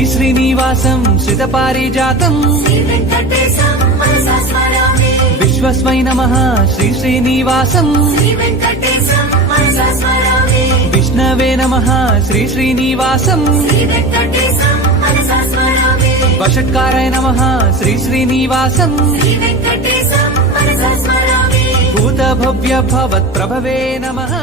శ్రీ శ్రీనివాసం శ్రిత పారిజాతం విశ్వస్మై నమః శ్రీ శ్రీనివాసం విష్ణవే నమః శ్రీ శ్రీనివాసం వషట్కారాయ నమః శ్రీ శ్రీనివాసం భూత భవ్య భవత్ ప్రభవే నమః